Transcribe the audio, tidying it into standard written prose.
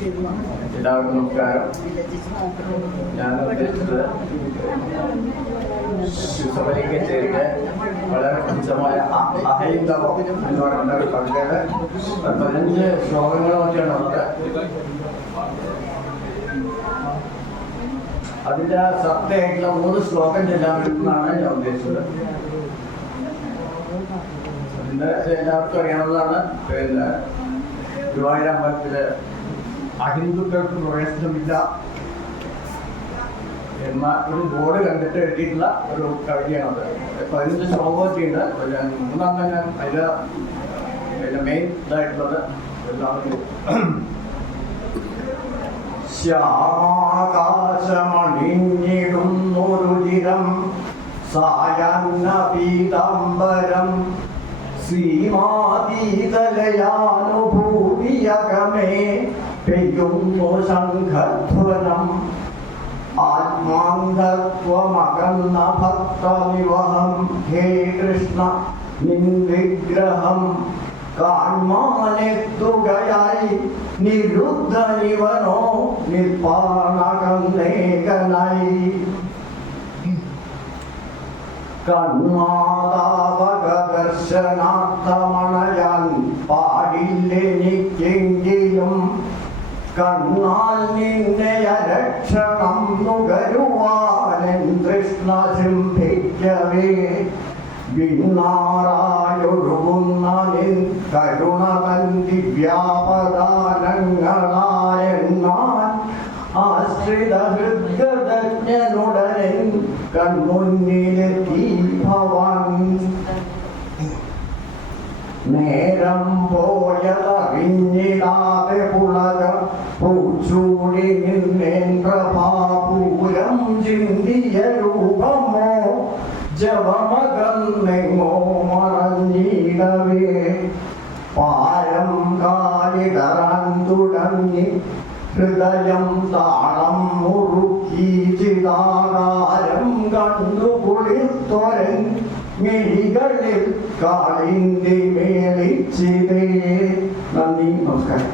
എല്ലാവർക്കും നമസ്കാരം. ഞാൻ ഉദ്ദേശിച്ചത് ശിവസഭയിലേക്ക് ചേർന്ന് വളരെ പ്രസിദ്ധമായ അഹൈന്ദവം എന്ന് പറയുന്ന ഒരു കവിതയുടെ 15 ശ്ലോകങ്ങളൊക്കെയാണ് ഉള്ളത്. അതിൻ്റെ സത്യമായിട്ടുള്ള 3 ശ്ലോകം ചെല്ലാമെന്നാണ് ഞാൻ ഉദ്ദേശിച്ചത്. അതിൻ്റെ എല്ലാവർക്കും അറിയാവുന്നതാണ്. പിന്നെ ഗുരുവായൂരമ്പലത്തില് അഹിന്ദുക്കൾക്ക് പ്രവേശനമില്ല എന്ന ഒരു ബോർഡ് കണ്ടിട്ട് എഴുതിയിട്ടുള്ള ഒരു കവിതയാണത്. 15 ശ്ലോകമൊക്കെയുണ്ട്. 3 ഞാൻ അതിൻ്റെ മെയിൻ ഇതായിട്ടുള്ളത് ശ്യാമാകാശമണിഞ്ഞിടുന്നൊരുചിരം സായാഹ്ന പീതാംബരം ശ്രീമാതീതലയാനുഭൂതിയകമേ പെയ്യുന്നു ശംഖധ്വനം ആത്മാന്തത്വമകന്ന ഭക്തവിവഹം ഹേ കൃഷ്ണ നിൻ വിഗ്രഹം കാൺമാനെത്തുകയായി നിരുദ്ധനിവനോ നിൽപ്പാണകന്നേകനായി കൺമാതാവകദർശനാർത്ഥമണയാൻ പാടില്ലെനിക്കെങ്കിലും കണ്ണാൽ നിന്നെ അരക്ഷണം നുകരുവാനെൻ തൃഷ്ണ ചിന്തിക്കവേ വിണ്ണാറായൊഴുകുന്ന നിൻ കരുണ തൻ ദിവ്യാപദാനങ്ങളായെന്നാൽ ആശ്രിത ഹൃദയജ്ഞനുടനെ കൺമുന്നിലെത്തി ഭവാൻ നേരം പോയതറിഞ്ഞിടാതെ പുളക പൂച്ചൂടി നിന്നേന്ദ്രഭാപൂരം ചിന്തിയ രൂപമോ ജവമകന്നെങ്ങോ മറഞ്ഞിടവേ പാരം കാലിടറാൻ തുടങ്ങി ഹൃദയം താളം മുറുക്കി ചിതാകാരം കണ്ടു കുളിർത്തൊരൻ മിഴികളിൽ കാളിന്തി മേളിച്ചിതേ. നന്ദി, നമസ്കാരം.